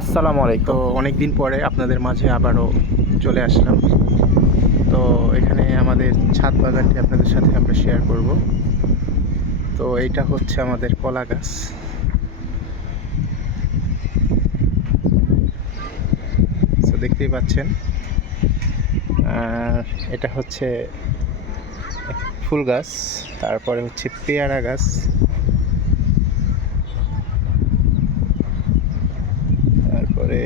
আসসালামু আলাইকুম। তো অনেক দিন পরে আপনাদের মাঝে আবারও চলে আসলাম। তো এখানে আমাদের ছাদ বাগানটি আপনাদের সাথে আমরা শেয়ার করব। তো এইটা হচ্ছে আমাদের কলা গাছ। তো দেখতেই পাচ্ছেন আর এটা হচ্ছে ফুল গাছ, তারপরে হচ্ছে পেয়ারা গাছ। তারপরে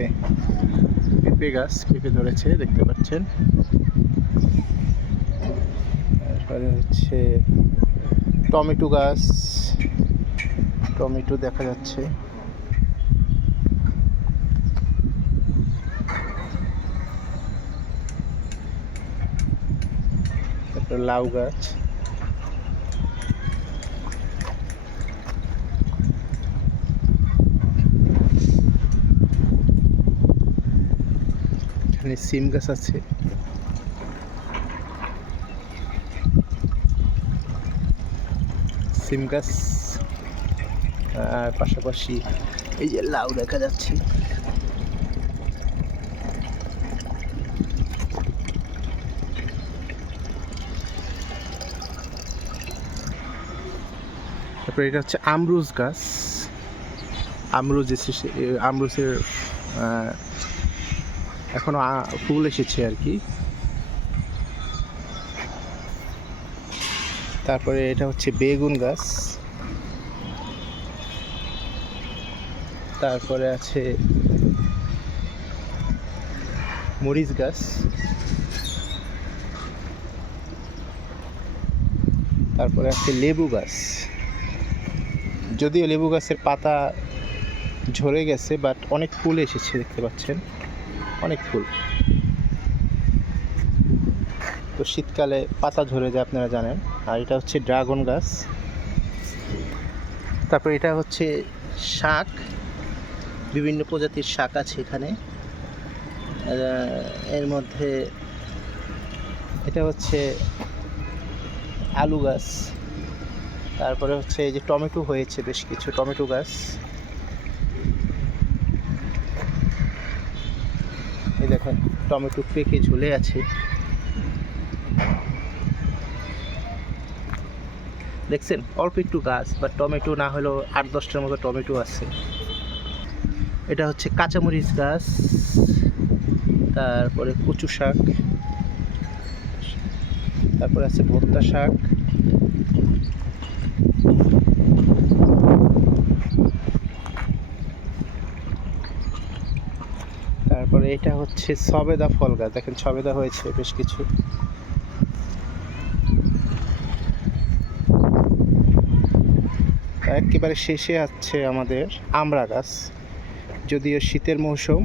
পেঁপে গাছ পেঁপে ধরেছে, দেখতে পাচ্ছেন। তারপরে হচ্ছে টমেটো গাছ, টমেটো দেখা যাচ্ছে। লাউ গাছ। এখানে সিম গাছ আছে। সিম গাছ পাশাপাশি এই যে লাউ দেখা যাচ্ছে। তারপরে এটা হচ্ছে আমরুজ গাছ। আমরুজ আমরুজের এখনও ফুল এসেছে আর কি। তারপরে এটা হচ্ছে বেগুন গাছ। তারপরে আছে মরিচ গাছ। তারপরে আছে লেবু গাছ। যদিও লেবু গাছের পাতা ঝরে গেছে বাট অনেক ফুল এসেছে, দেখতে পাচ্ছেন। অনেক ফুল। তো শীতকালে পাতা ঝরে যায় আপনারা জানেন। আর এটা হচ্ছে ড্রাগন গাছ। তারপর এটা হচ্ছে শাক। বিভিন্ন প্রজাতির শাক আছে এখানে। এর মধ্যে এটা হচ্ছে আলু গাছ। তারপরে হচ্ছে এই যে টমেটো হয়েছে বেশ কিছু, টমেটো গাছ। দেখেন টমেটো পেকে ঝুলে আছে। দেখছেন, অল্প একটু গাছ বা টমেটো না হলেও আট দশটার মতো টমেটো আছে। এটা হচ্ছে কাঁচামরিচ গাছ, তারপরে কচু শাক, তারপরে আছে ভর্তা শাক। তারপরে এটা হচ্ছে সবেদা ফল গাছ। দেখেন সবেদা হয়েছে বেশ কিছু। একেবারে শেষে আছে আমাদের আমড়া গাছ। যদিও শীতের মৌসুম,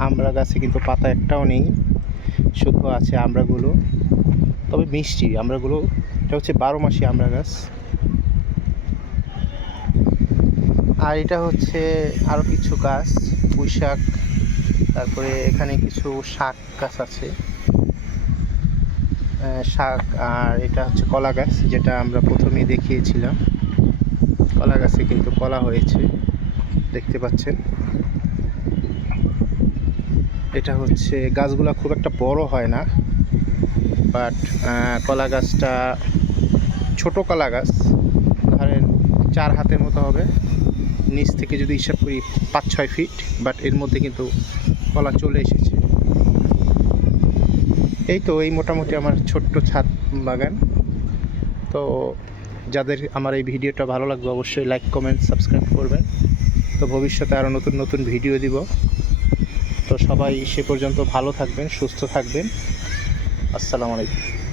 আমড়া গাছে কিন্তু পাতা একটাও নেই। শুধু আছে আমড়াগুলো। তবে মিষ্টি আমড়াগুলো। এটা হচ্ছে বারো মাসি আমড়া গাছ। আর এটা হচ্ছে আরও কিছু গাছ পুঁই শাক তারপরে এখানে কিছু শাক গাছ আছে। শাক আর এটা হচ্ছে কলা গাছ, যেটা আমরা প্রথমেই দেখিয়েছিলাম। কলা গাছে কিন্তু কলা হয়েছে, দেখতে পাচ্ছেন। এটা হচ্ছে, গাছগুলা খুব একটা বড় হয় না বাট কলা গাছটা ছোট কলা গাছ। ধরেন চার হাতের মতো হবে। নিচ থেকে যদি হিসাব করি পাঁচ, ছয় ফিট বাট এর মধ্যে কিন্তু কলা চলে এসেছে। এই তো, এই মোটামুটি আমার ছোট্ট ছাদ বাগান। তো যাদের আমার এই ভিডিওটা ভালো লাগবে, অবশ্যই লাইক কমেন্ট সাবস্ক্রাইব করবেন। তো ভবিষ্যতে আরও নতুন নতুন ভিডিও দিব। তো সবাই সে পর্যন্ত ভালো থাকবেন, সুস্থ থাকবেন। আসসালামু আলাইকুম।